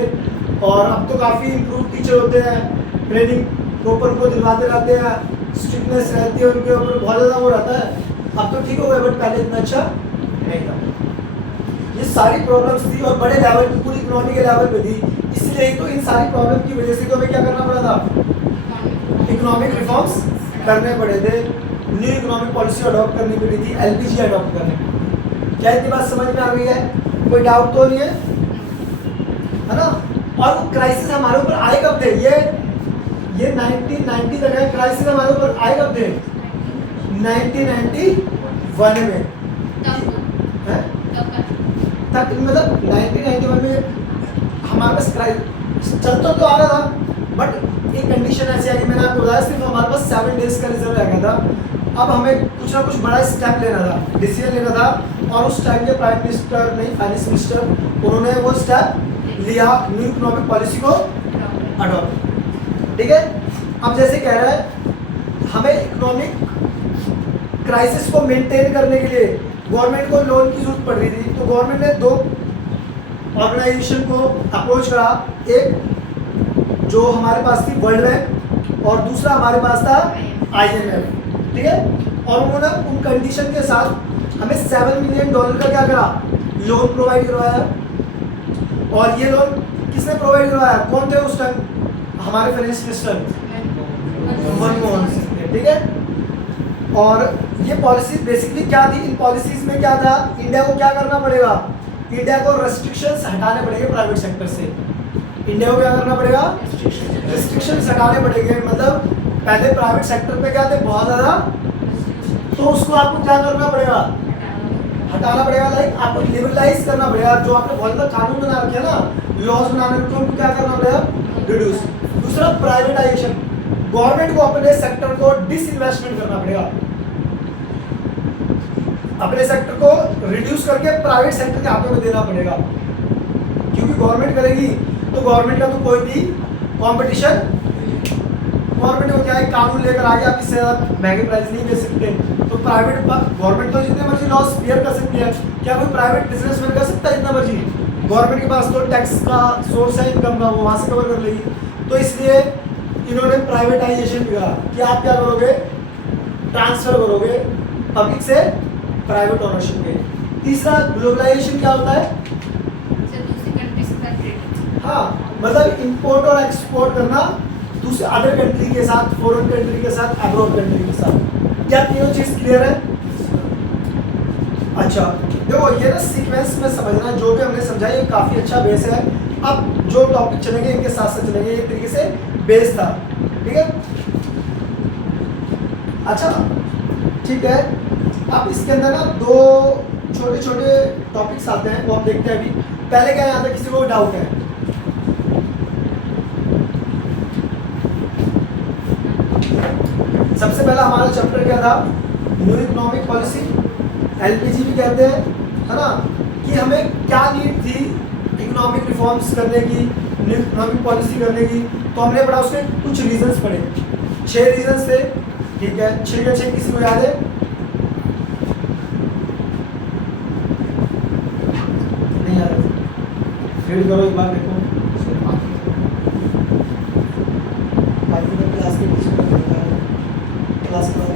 और अब तो काफ़ी इम्प्रूव टीचर होते हैं, ट्रेनिंग प्रॉपर को दिलवाते रहते हैं, स्ट्रिक्टनेस रहती है उनके ऊपर, बहुत ज़्यादा वो रहता है। अब तो ठीक हो गया, बट पहले इतना अच्छा नहीं था। ये सारी प्रॉब्लम्स थी और बड़े लेवल पे, पूरी इकोनॉमी के लेवल पे थी। इसलिए तो इन सारी प्रॉब्लम की वजह से तो हमें क्या करना पड़ा था, इकोनॉमिक रिफॉर्म्स करने पड़े थे, न्यू इकोनॉमिक पॉलिसी अडॉप्ट करनी पड़ी थी, एलपीजी अडॉप्ट करनी पड़ी। क्या इतनी बात समझ में आ गई है, कोई डाउट तो नहीं है ना। और वो क्राइसिस हमारे ऊपर आए कब थे, ये 1990 तक है, क्राइसिस हमारे ऊपर आए कब थे, 1991 में। तब हैं तब का तक मतलब 1991 में हमारे पास क्राइसिस चलता तो आ रहा था, बट एक कंडीशन ऐसी आई कि मैंने आपको बताया सिर्फ हमारे पास 7 डेज का रिजर्व रह गया था। अब हमें कुछ ना कुछ बड़ा स्टेप लेना था, डिसीजन लेना था, और उस टाइम के प्राइम मिनिस्टर नहीं फाइनेंस मिनिस्टर उन्होंने वो स्टेप लिया, न्यू इकोनॉमिक पॉलिसी को अडॉप्ट। ठीक है, अब जैसे कह रहा है हमें इकोनॉमिक क्राइसिस को मेंटेन करने के लिए गवर्नमेंट को लोन की जरूरत पड़ रही थी, तो गवर्नमेंट ने 2 ऑर्गेनाइजेशन को अप्रोच करा, एक जो हमारे पास थी वर्ल्ड बैंक और दूसरा हमारे पास था IMF। ठीक है, और उन्होंने उन कंडीशन के साथ हमें $7 मिलियन का क्या करा, लोन प्रोवाइड करवाया। और ये लोन किसने प्रोवाइड करवाया, कौन थे उस टाइम, हमारे फाइनेंस मिनिस्टर मनमोहन सिंह थे। ठीक है, और ये पॉलिसी बेसिकली क्या थी, इन पॉलिसीज में क्या था, इंडिया को क्या करना पड़ेगा, इंडिया को रेस्ट्रिक्शंस हटाने पड़ेंगे प्राइवेट सेक्टर से। इंडिया को क्या करना पड़ेगा, रेस्ट्रिक्शंस हटाने पड़ेंगे। मतलब पहले प्राइवेट सेक्टर पे क्या थे, बहुत ज़्यादा, तो उसको आपको क्या करना पड़ेगा, हटाना पड़ेगा। लाइक आपको लिबरलाइज करना पड़ेगा, जो आपने बहुत ज़्यादा कानून बना रखे हैं ना, लॉज बनाने में, तो उनको क्या करना पड़ेगा, रिड्यूस। दूसरा प्राइवेटाइजेशन, गवर्नमेंट को अपने सेक्टर को डिसइन्वेस्टमेंट करना पड़ेगा, अपने सेक्टर को रिड्यूस करके प्राइवेट सेक्टर के हाथों में देना पड़ेगा, क्योंकि गवर्नमेंट करेगी तो गवर्नमेंट का तो कोई भी कंपटीशन, गवर्नमेंट को क्या है, कानून लेकर आगे आप इससे महंगे प्राइस नहीं दे सकते, तो प्राइवेट गवर्नमेंट तो जितने मर्जी लॉस बियर कर सकती है, क्या कोई प्राइवेट बिजनेसमैन कर सकता है जितना मर्जी, गवर्नमेंट के पास तो टैक्स का सोर्स है इनकम का, वो वहाँ से कवर कर लेगी। तो इसलिए इन्होंने प्राइवेटाइजेशन भी कहा कि आप क्या करोगे, ट्रांसफर करोगे पब्लिक से प्राइवेट ओनरशिप में। तीसरा ग्लोबलाइजेशन क्या होता है, दूसरी कंट्री से ट्रेड। हाँ मतलब इंपोर्ट और एक्सपोर्ट करना दूसरे अदर कंट्री के साथ, फॉरेन कंट्री के साथ, अब्रॉड कंट्री के साथ। क्या तीनों चीज क्लियर है? अच्छा देखो ये ना सीक्वेंस में समझना, जो भी हमने समझा ये काफी अच्छा बेस है। अब जो टॉपिक चलेंगे इनके साथ साथ चलेंगे, एक तरीके से बेस था। ठीक है, अच्छा ठीक है। अब इसके अंदर ना 2 छोटे छोटे टॉपिक्स आते हैं, वो आप देखते हैं अभी। पहले क्या यहाँ तक किसी को डाउट है? सबसे पहला हमारा चैप्टर क्या था, न्यू इकोनॉमिक पॉलिसी, LPG भी कहते हैं, है ना, कि हमें क्या नीड थी इकोनॉमिक रिफॉर्म्स करने की, न्यू इकोनॉमिक पॉलिसी करने की। तो हमने पढ़ा, उसके कुछ रीजंस पढ़े, 6 रीजंस थे। ठीक है, 6 के 6 किसी को याद है? नहीं याद है, रीड करो एक बार, देखो क्लास के पीछे क्लास में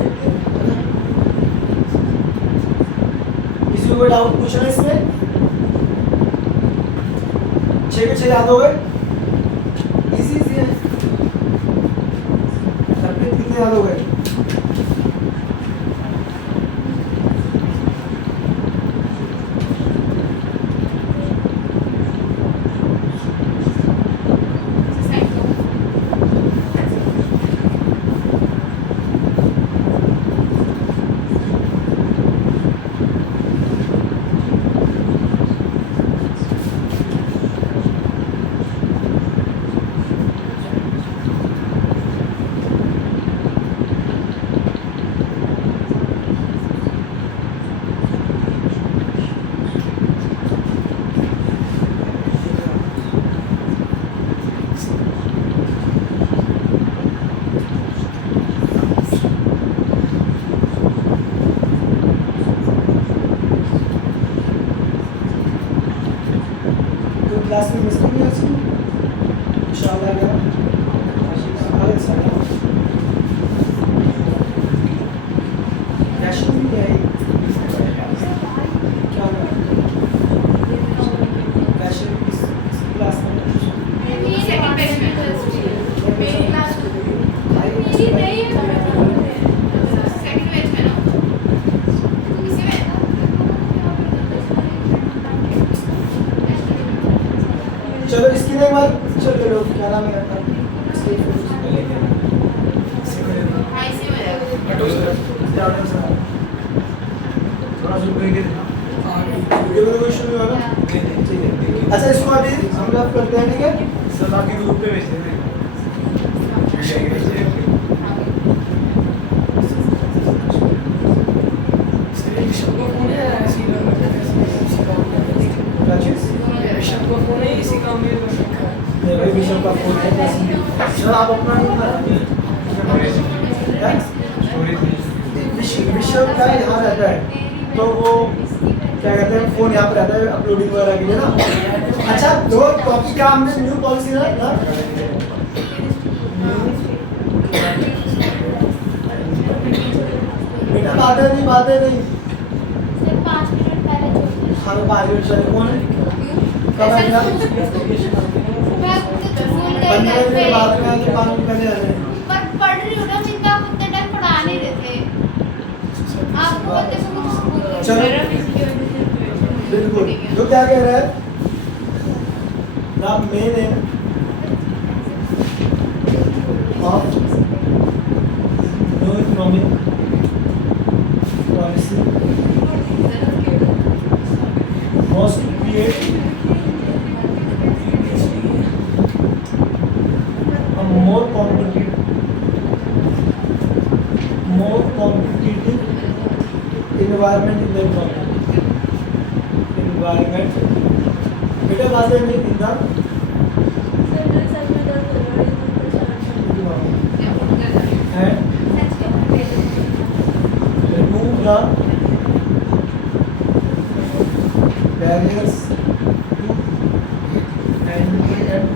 किसी को कोई डाउट पूछना है इसमें? 6 के 6 याद हो गए? इजी है, सबके कितने याद हो गए? क्लास में मिस नहीं है इंशाल्लाह यार, अरे साला रैशन भी है क्या रैशन किस क्लास में? मेरी सेकंड बैच में, मेरी क्लास मेरी नहीं सेकंड बैच में ना, इसी में चलो इसकी नहीं बात, चलो लो क्या नाम है आपका? हाई से हो जाएगा। क्या ऑर्डर सर? आ गई। वीडियो में कोई इशू नहीं होगा? ठीक है। अच्छा इसको अभी हम लोग करते हैं, ठीक है? सर बाकी ग्रुप पे भेज देना। सर ऋषभ का फोन है ऐसी इसी काम में क्या चीज़? ऋषभ का फोन है इसी काम में रखा है। ये भाई विषम का फोन है, बस। सर आप अपना विषम का यहाँ रहता है, तो वो क्या कहते हैं, फोन यहाँ पे रहता है अपलोडिंग वगैरह के लिए ना। अच्छा दो टॉपिक का हमने न्यू पॉलिसी ना, बेटा बातें नहीं सिर्फ 5 मिनट पहले छोड़ हमें 5 मिनट चले। कौन है? कब आएगा? मैं तो फोन 15 कर मिनट बाद में आके 5 मिनट पहले आ रहे हैं। पर पढ़ रही हूँ ना, जिनका आप उतने टाइम पढ़ा नहीं रहे थे। आपको बोलते समय चलो बिल्कुल, जो क्या कह रहा है the main M of new economic policy was to create a more competitive environment in the economy. Environment. बेटा बातें नहीं पिंदा। And remove the barriers to entry and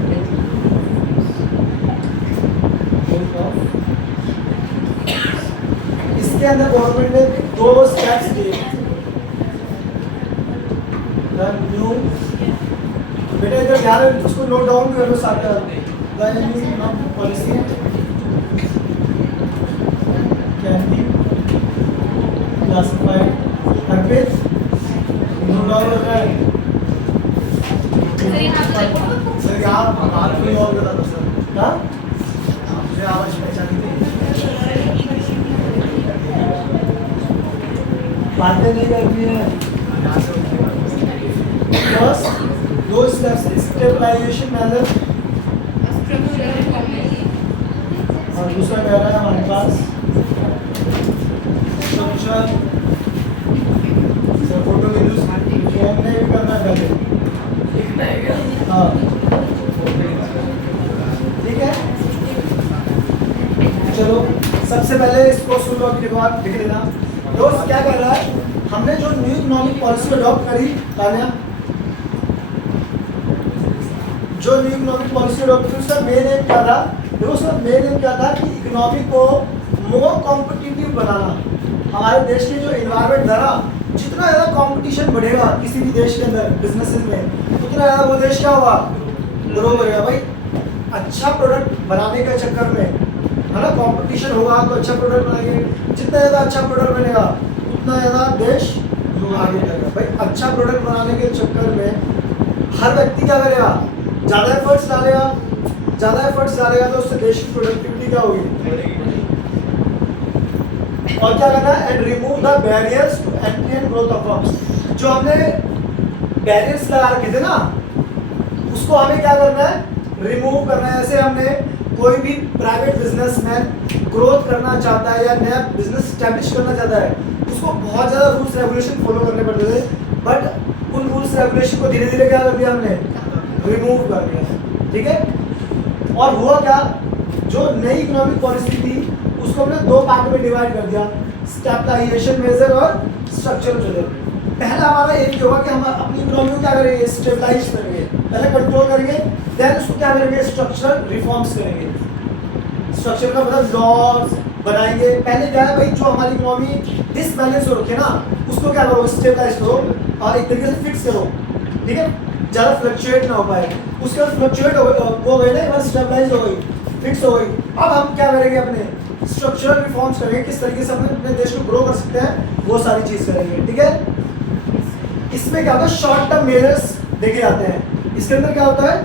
growth of। इसके अंदर गवर्नमेंट ने 2 स्टेप्स लिए। द न्यू, बेटा इधर ध्यान है, उसको नोट डाउन कर लो साथ में। The new economic policy can be classified Arpit note down हो रहा है। सर यहाँ बात कोई और बता दो सर। हाँ मुझे आवाज पहचानी थी। बातें नहीं करती है। यहाँ से उठने वाला। फर्स्ट 2 स्टेप्स, स्टेबलाइजेशन मेथड, और दूसरा कह रहा है हमारे पास स्ट्रक्चर सर फोटो में यूज जो हमने भी करना है पहले। लिखना है क्या? हाँ ठीक है, चलो सबसे पहले इसको सुन लो, अभी लिख लेना। दोस्त क्या कर रहा है, हमने जो न्यू इकोनॉमिक पॉलिसी अडॉप्ट करी तानिया, जो न्यू इकोनॉमिक पॉलिसी अडॉप्ट करी उसका मेन एम क्या था? देखो उसका मेन एम क्या था कि इकोनॉमी को मोर कॉम्पिटिटिव बनाना। हमारे देश के जो इन्वायरमेंट था ना, जितना ज़्यादा कंपटीशन बढ़ेगा किसी भी देश के अंदर बिजनेसेस में, उतना ज़्यादा वो देश क्या होगा, ग्रो करेगा। भाई अच्छा प्रोडक्ट बनाने के चक्कर में है ना, कंपटीशन होगा तो अच्छा प्रोडक्ट बनाएंगे, जितना ज़्यादा अच्छा प्रोडक्ट बनेगा उतना ज़्यादा देश आगे बढ़ेगा। भाई अच्छा प्रोडक्ट बनाने के चक्कर में हर व्यक्ति क्या करेगा, ज़्यादा एफर्ट्स डालेगा तो उससे देश की प्रोडक्टिविटी क्या होगी। और क्या करना है, and remove the barriers to entry and growth of firms. जो हमने बैरियर्स लगा रखे थे ना, उसको हमें क्या करना है, रिमूव करना है। जैसे हमने कोई भी प्राइवेट बिजनेसमैन ग्रोथ करना चाहता है या नया बिजनेस स्टैब्लिश करना चाहता है, उसको बहुत ज़्यादा रूल्स रेगुलेशन फॉलो करने पड़ते थे, बट उन रूल्स रेगुलेशन को धीरे धीरे क्या कर दिया हमने, रिमूव कर दिया। ठीक है, और हुआ क्या, जो नई इकोनॉमिक पॉलिसी थी उसको हमने 2 पार्ट में डिवाइड कर दिया, स्टेबलाइजेशन मेजर और स्ट्रक्चरल मेजर। पहला हमारा एक होगा कि हम अपनी इकोनॉमी को क्या करेंगे, स्टेबलाइज करेंगे, पहले कंट्रोल करेंगे, देन उसको क्या करेंगे, स्ट्रक्चरल रिफॉर्म्स करेंगे। स्ट्रक्चर का मतलब लॉज बनाएंगे। पहले क्या है भाई, जो हमारी इकोनॉमी डिसबैलेंस हो रखी है ना, उसको क्या करो, स्टेबलाइज करो और एक तरीके से फिक्स करो। ठीक है, ज़्यादा फ्लक्चुएट ना हो पाए। उसके बाद फ्लक्चुएट हो गई ना, स्टेबलाइज हो गई, फिक्स हो गई। अब हम क्या करेंगे, अपने स्ट्रक्चरल रिफॉर्म्स करेंगे, किस तरीके से अपने देश को ग्रो कर सकते हैं, वो सारी चीज़ करेंगे। ठीक है, इसमें क्या होता है, शॉर्ट टर्म मेजर्स देखे जाते हैं। इसके अंदर क्या होता है,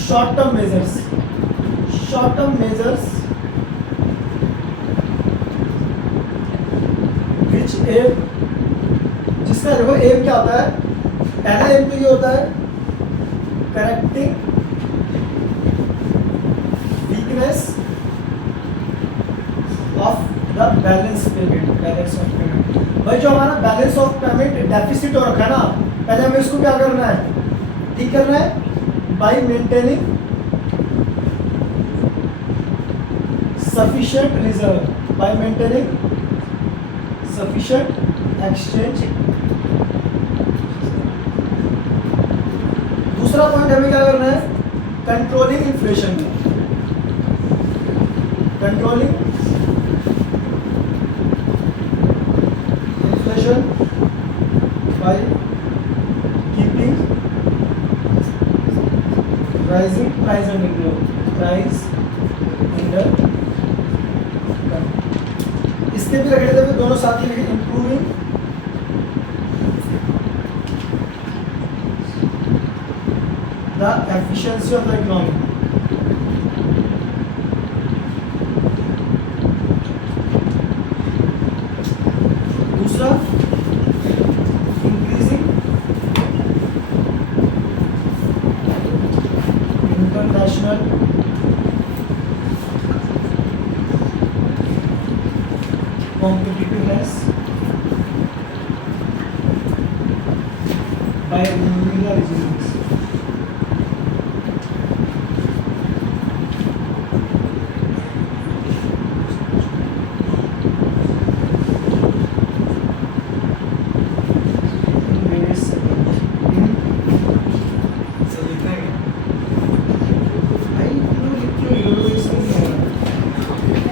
शॉर्ट टर्म मेजर्स एम, जिसका देखो एम क्या होता है, पहला एम तो ये होता है correcting weakness of the balance payment, balance of payment. भाई जो हमारा बैलेंस ऑफ पेमेंट डेफिसिट हो रखा है ना, पहले हमें इसको क्या करना है, ठीक करना है bye maintaining sufficient reserve, by maintaining sufficient exchange। दूसरा पॉइंट हमें क्या करना है, controlling inflation, controlling inflation by keeping rising price under control, price under control। इसके भी रख लेते हैं दोनों साथ ही, लेकिन improving the efficiency of the economy, दूसरा increasing international competitiveness by removing the resilience।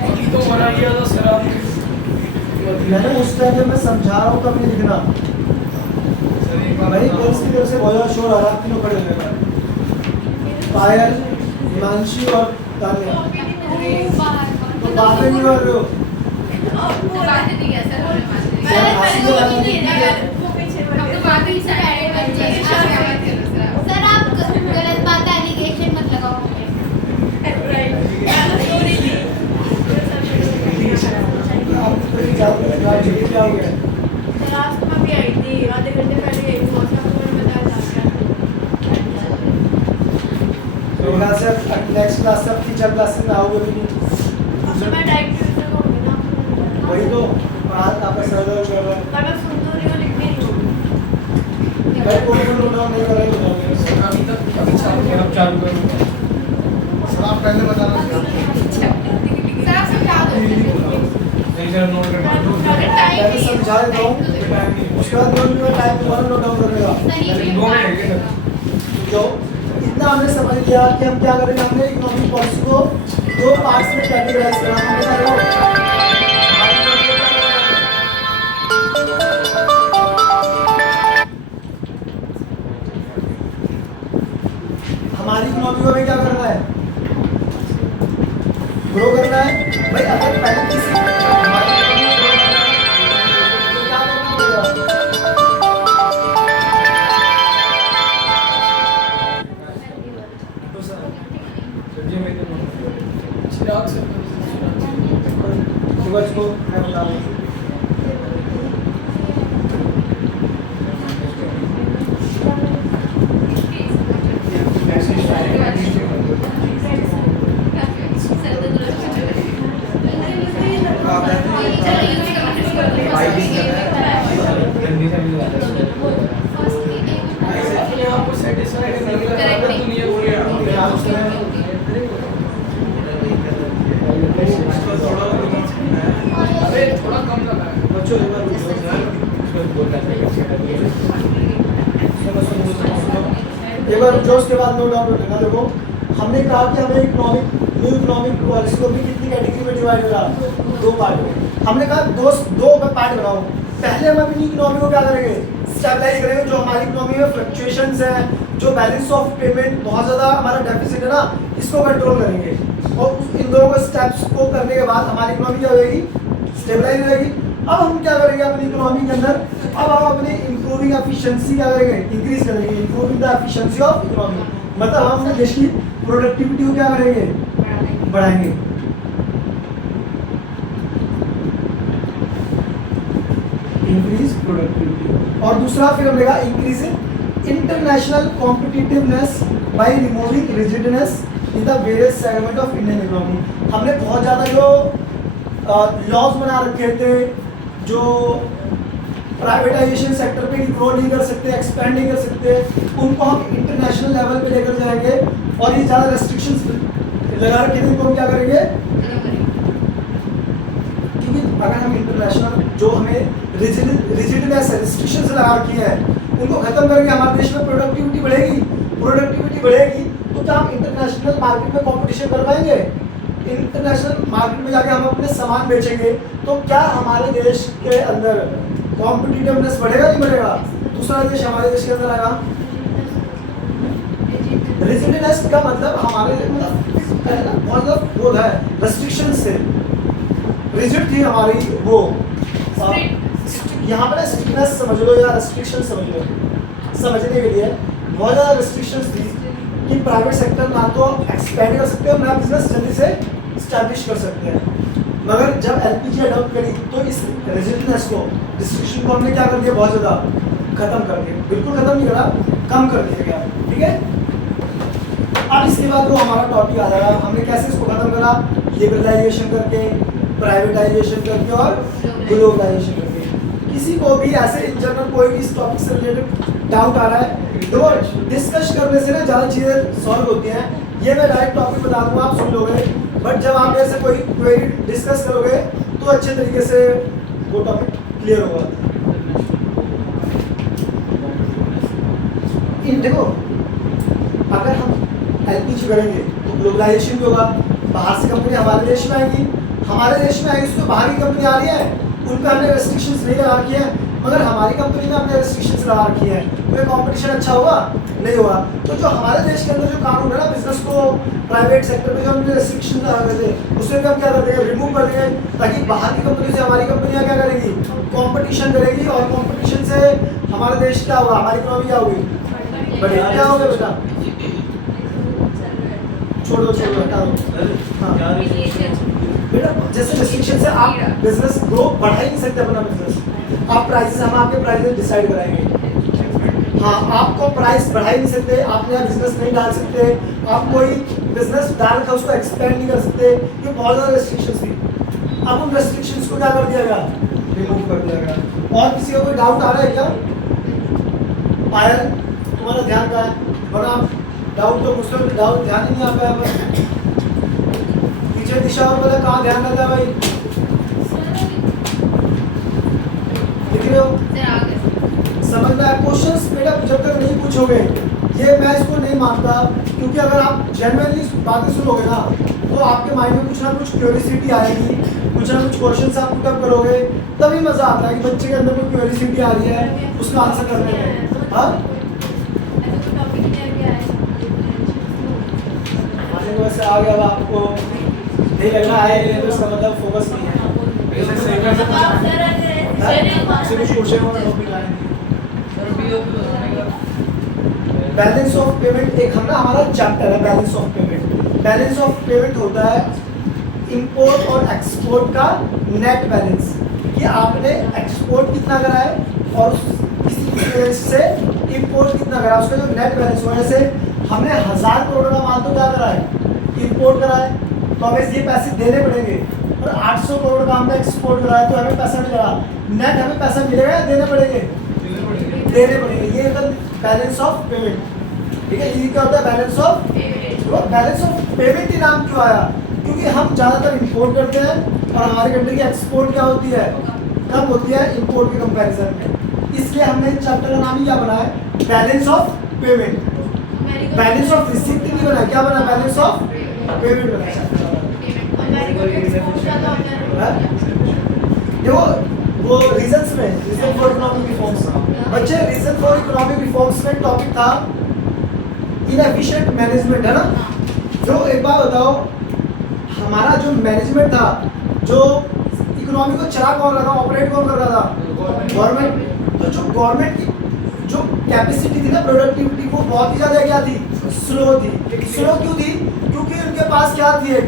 अभी तो मना किया था सर आपने। मैंने उस टाइम जब मैं समझा रहा हूँ तब नहीं लिखना भाई, गर्ल्स की तरफ से बहुत ज़्यादा शोर आ रहा है, तीनों खड़े हुए हैं, पायल, हिमांशी और तान्या, तो बातें नहीं कर रहे हो। सर आप गलत बात एलिगेशन मत लगाओ। आप तो क्या हो गया, रात में भी आई थी, आधे घंटे पहले आई थी, मौसम को मैंने बताया था। तो यहाँ से नेक्स्ट क्लास से अब टीचर क्लास में आओगे भी नहीं, अब मैं डाइट ट्यूशन होंगी ना। वही तो बात आपका सर दर्द कर रहा है। पर मैं सुन तो रही हूँ, लिख नहीं रही हूँ। भाई कोई भी नोट डाउन नहीं कर रहे हो, अभी तक अभी चालू करूँगा। सर आप पहले बताना चाहिए। सर आप समझा दो। पहले समझा देता हूँ, उसके बाद में टाइम दोबारा नोट डाउन करेगा। जो इतना हमने समझ लिया कि हम क्या करेंगे, हमने इकोनॉमिक पॉलिसी को दो पार्ट्स में कैटेगराइज करना है। हमारी इकोनॉमी को हमें क्या करना है, ग्रो करना है। भाई अगर पहले किसी हमारी economy को grow करना है, तो क्या करना पड़ेगा, चिराग सर सूरज को मैं बता रहा हूँ। अपने आप को सेटिस्फाइड नहीं लगा रहा था, दुनिया को अरे थोड़ा कम लगा है। बच्चों एक बार रुको यार, एक बार रुको, उसके बाद नो डाउट लेना। देखो हमने कहा कि हमें न्यू इकोनॉमिक पॉलिसी को भी कितनी कैटेगरी में डिवाइड करा, दो पार्ट में। हमने कहा दो पार्ट बनाओ। पहले हम अपनी इकोनॉमी को क्या करेंगे, स्टेबलाइज करेंगे। जो हमारी इकोनॉमी में फ्लक्चुएशंस हैं, जो बैलेंस ऑफ पेमेंट बहुत ज़्यादा हमारा डेफिसिट है ना, इसको कंट्रोल करेंगे। और इन दोनों को स्टेप्स को करने के बाद हमारी इकोनॉमी क्या होगी, स्टेबलाइज हो जाएगी। अब हम क्या करेंगे अपनी इकोनॉमी के अंदर, अब हम अपनी इंप्रूविंग एफिशिएंसी क्या करेंगे, इंक्रीज करेंगे। Improving the efficiency of economy, मतलब हम अपने देश की प्रोडक्टिविटी को क्या करेंगे, बढ़ाएंगे। Increase productivity. और दूसरा फिर हम लेगा increase international competitiveness by removing rigidness in the various segment of Indian economy. हमने बहुत ज़्यादा जो लॉज बना रखे थे, जो प्राइवेटाइजेशन सेक्टर पे ग्रो नहीं कर सकते, एक्सपेंड नहीं कर सकते, उनको हम इंटरनेशनल लेवल पे लेकर जाएंगे और ये ज़्यादा रेस्ट्रिक्शंस लगा रखे थे उनको हम क्या करेंगे, क्योंकि अगर हम इंटरनेशनल जो हमें रिजिडनेस रिस्ट्रिक्शंस लगा रखी है उनको खत्म करेंगे, हमारे देश में प्रोडक्टिविटी बढ़ेगी तो क्या हम इंटरनेशनल मार्केट में कंपटीशन कर पाएंगे? इंटरनेशनल मार्केट में जाके हम अपने सामान बेचेंगे तो क्या हमारे देश के अंदर कॉम्पिटिटिवनेस बढ़ेगा नहीं बढ़ेगा? दूसरा देश हमारे देश के अंदर आएगा। रिजिडनेस का मतलब हमारे बहुत ज़्यादा वो है रेस्ट्रिक्शन से रिजिड थी हमारी वो यहाँ पर स्ट्रिक्टनेस समझ लो या रेस्ट्रिक्शन समझ लो, समझने के लिए बहुत ज़्यादा रेस्ट्रिक्शंस थी कि प्राइवेट सेक्टर ना तो एक्सपेंड कर सकते हैं ना बिजनेस जल्दी से स्टैब्लिश कर सकते हैं। मगर जब एलपीजी अडॉप्ट करी तो इस रेजिडनेस को रिस्ट्रिक्शन को हमने क्या कर दिया, बहुत ज़्यादा खत्म कर दिया, बिल्कुल खत्म नहीं करा, कम कर दिया गया। ठीक है, अब इसके बाद वो हमारा टॉपिक आ जाएगा, हमने कैसे इसको खत्म करा, लिबरलाइजेशन करके, प्राइवेटाइजेशन करके और ग्लोबलाइजेशन करके। किसी को भी ऐसे इन जनरल कोई भी इस टॉपिक से रिलेटेड डाउट आ रहा है तो डिस्कस करने से ना ज़्यादा चीज़ें सॉल्व होती हैं। ये मैं डायरेक्ट टॉपिक बता दूंगा, आप सुन लोगे, बट जब आप ऐसे कोई क्वेरी डिस्कस करोगे तो अच्छे तरीके से वो टॉपिक क्लियर होगा। इन देखो, अगर हम एलपीजी करेंगे तो ग्लोबलाइजेशन भी होगा, बाहर से कंपनी हमारे देश में आएगी, हमारे देश में आएगी तो बाहर की कंपनी आ रही है, उन पर हमने रेस्ट्रिक्शंस नहीं लगा रखी है, मगर हमारी कंपनी में हमने रेस्ट्रिक्शंस लगा रखी है, तो कंपटीशन अच्छा होगा नहीं होगा। तो जो हमारे देश के अंदर जो कानून है ना बिजनेस को प्राइवेट सेक्टर में जो हमने रेस्ट्रिक्शन लगा रहे थे उसमें भी हम क्या कर देंगे, रिमूव कर देंगे, ताकि बाहर की कंपनी से हमारी कंपनियां क्या करेगी, कंपटीशन करेगी और कंपटीशन से हमारे देश क्या होगा, हमारी इकोनॉमी क्या होगी, बढ़ेगी। क्या होगा बेटा, छोड़ दो हटा दो। हाँ बेटा, जैसे रेस्ट्रिक्शन से आप बिजनेस ग्रो बढ़ा ही नहीं सकते अपना बिजनेस, आप प्राइसेस, हम आपके प्राइसेस डिसाइड कराएंगे। हाँ, आपको प्राइस बढ़ा ही नहीं सकते, आप नया बिजनेस नहीं डाल सकते, आप कोई बिजनेस डाल कर उसको एक्सपेंड नहीं कर सकते, ये बहुत ज़्यादा रेस्ट्रिक्शंस थी। अब उन रेस्ट्रिक्शंस को क्या कर दिया गया, रिमूव कर दिया गया। और किसी का कोई डाउट आ रहा है क्या? पायल, तुम्हारा ध्यान कहाँ है? वरना डाउट तो मुझसे डाउट ध्यान ही नहीं आ पाया, पीछे दिशा और बोला कहाँ ध्यान रहता है भाई, लिख रहे हो? समझ में आया? क्वेश्चंस बेटा जब तक नहीं पूछोगे ये मैं इसको नहीं मानता, क्योंकि अगर आप जेन्युइनली बातें सुनोगे ना तो आपके माइंड में कुछ ना कुछ क्यूरियोसिटी आएगी, कुछ ना कुछ क्वेश्चंस आप पुटअप करोगे, तभी मज़ा आता है कि बच्चे के अंदर कोई क्यूरियोसिटी आ रही है उसका आंसर करने में। हाँ, वैसे आ गया, आपको नहीं लग रहा है तो इसका मतलब फोकस नहीं है। बैलेंस ऑफ पेमेंट एक हम ना हमारा चैप्टर है balance of payment. Balance of payment होता है इंपोर्ट और एक्सपोर्ट का नेट बैलेंस, कि आपने एक्सपोर्ट कितना करा है और किसी देश से इंपोर्ट कितना करा, उसका जो नेट बैलेंस हुआ। जैसे हमने 1000 करोड़ का माल तो क्या करा है, इंपोर्ट करा है, तो हमें ये पैसे देने पड़ेंगे, और 800 करोड़ का हमने एक्सपोर्ट करा है तो हमें पैसा मिलेगा, नेट हमें पैसा मिलेगा या देने पड़ेंगे, देने पड़ेंगे। ये होता है बैलेंस ऑफ पेमेंट। ठीक है, ये क्या होता है, बैलेंस ऑफ पेमेंट। तो बैलेंस ऑफ पेमेंट ही नाम क्यों आया, क्योंकि हम ज़्यादातर इंपोर्ट करते हैं और हमारे कंट्री की एक्सपोर्ट क्या होती है, कम होती है इंपोर्ट के कंपैरिजन में, इसलिए हमने इस चैप्टर का नाम ही क्या बनाया है, balance of payment. Balance of receipt नहीं बना, क्या बना, बैलेंस ऑफ पेमेंट बना। देखो वो रीजंस में, रीजन फॉर इकोनॉमिक रिफॉर्म्स, बच्चे रीजन फॉर इकोनॉमिक रिफॉर्म्स में टॉपिक था इनएफिशिएंट मैनेजमेंट, है ना। जो एक बात बताओ, हमारा जो मैनेजमेंट था, जो इकोनॉमी को चला कौन रहा था, ऑपरेट कौन कर रहा था, गवर्नमेंट। तो जो गवर्नमेंट की जो कैपेसिटी थी ना, प्रोडक्टिविटी, वो बहुत ही ज़्यादा क्या थी, स्लो थी। स्लो क्यों थी, क्योंकि उनके पास क्या थी, एक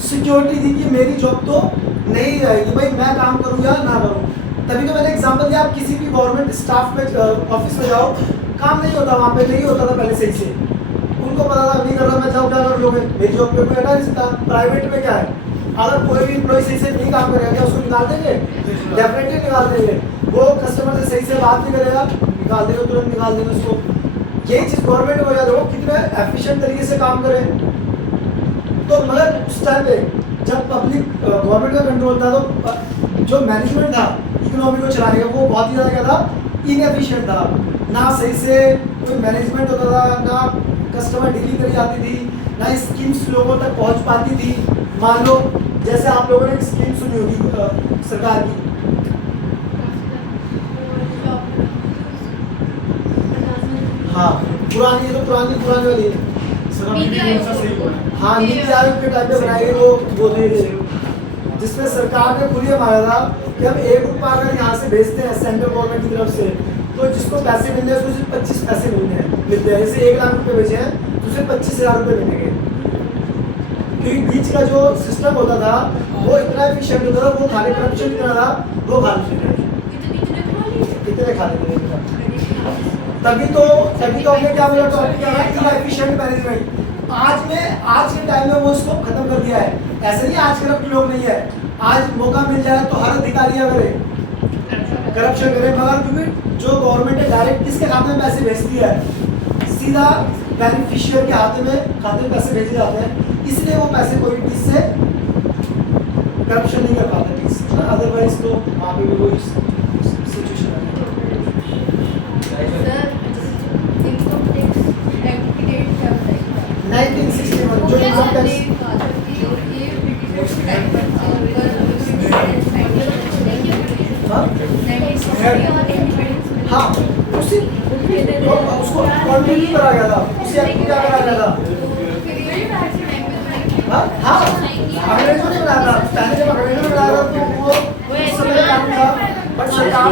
सिक्योरिटी थी कि मेरी जॉब तो नहीं जाएगी, भाई मैं काम करूँ या ना करूँ। तभी तो मैंने एग्जांपल दिया, आप किसी भी गवर्नमेंट स्टाफ में ऑफिस में जाओ, काम नहीं होता वहाँ पे, नहीं होता था पहले सही से, उनको पता था नहीं कर रहा मैं जॉब क्या कर लोगे, मेरी जॉब पे कोई हटा नहीं सकता। प्राइवेट में क्या है, अगर कोई भी एम्प्लॉय सही से नहीं काम करेगा क्या उसको निकाल देंगे? डेफिनेटली निकाल देंगे। वो कस्टमर से सही से बात नहीं करेगा, निकाल देंगे, तुरंत निकाल देंगे उसको। यही चीज़ गवर्नमेंट में हो जाता है, वो कितने एफिशिएंट तरीके से काम करे। तो मगर उस टाइम पे जब पब्लिक गवर्नमेंट का कंट्रोल था, तो जो मैनेजमेंट था इकोनॉमी को चलाने का, वो बहुत ही ज़्यादा क्या था, इनएफिशिएंट था। ना सही से कोई मैनेजमेंट होता था, ना कस्टमर डीलिंग करी जाती थी, ना स्कीम्स लोगों तक पहुंच पाती थी। मान लो जैसे आप लोगों ने एक स्कीम सुनी होगी सरकार की, हाँ पुरानी, ये तो पुरानी वाली है। सर अभी भी कौन सा सही हुआ है? हाँ नीति आयोग के टाइम पे बनाई गई वो थे, जिसमें सरकार ने खुद ही मारा था कि हम ₹1 अगर यहाँ से भेजते हैं सेंट्रल गवर्नमेंट की तरफ से, तो जिसको पैसे मिलने हैं उसको सिर्फ 25 पैसे मिलते हैं। जैसे 1 लाख रुपए भेजे हैं तो सिर्फ 25,000 रुपये मिलेंगे। क्योंकि बीच का जो सिस्टम होता था वो इतना एफिशिएंट होता था, वो खाली करप्शन कितना था, वो खाली कितने खा लेते थे। तभी तो हमने क्या बोला, टॉपिक क्या है, एफिशिएंट मैनेजमेंट। आज के टाइम में वो उसको खत्म कर दिया है। ऐसे नहीं आज करप्ट लोग नहीं है, आज मौका मिल जाए तो हर अधिकारी करे करप्शन करे, मगर क्योंकि जो गवर्नमेंट है डायरेक्ट किसके खाते में पैसे भेजती है, सीधा बेनिफिशियर के खाते में पैसे भेजे जाते हैं, इसलिए वो पैसे कोई चीज से करप्शन नहीं कर पाते। अदरवाइज तो वहाँ पे भी वही सिचुएशन है। सर इनकम टैक्स एक्ट की डेट क्या बताइए? 1961 जो इनकम टैक्स, हाँ उसी उसको कॉन्टिन्यू करा गया था, उसी एक्ट को क्या करा गया था, हाँ अंग्रेजों ने बनाया था, पहले जब अंग्रेजों ने बनाया था तो वो उस समय कानून था, बट सरकार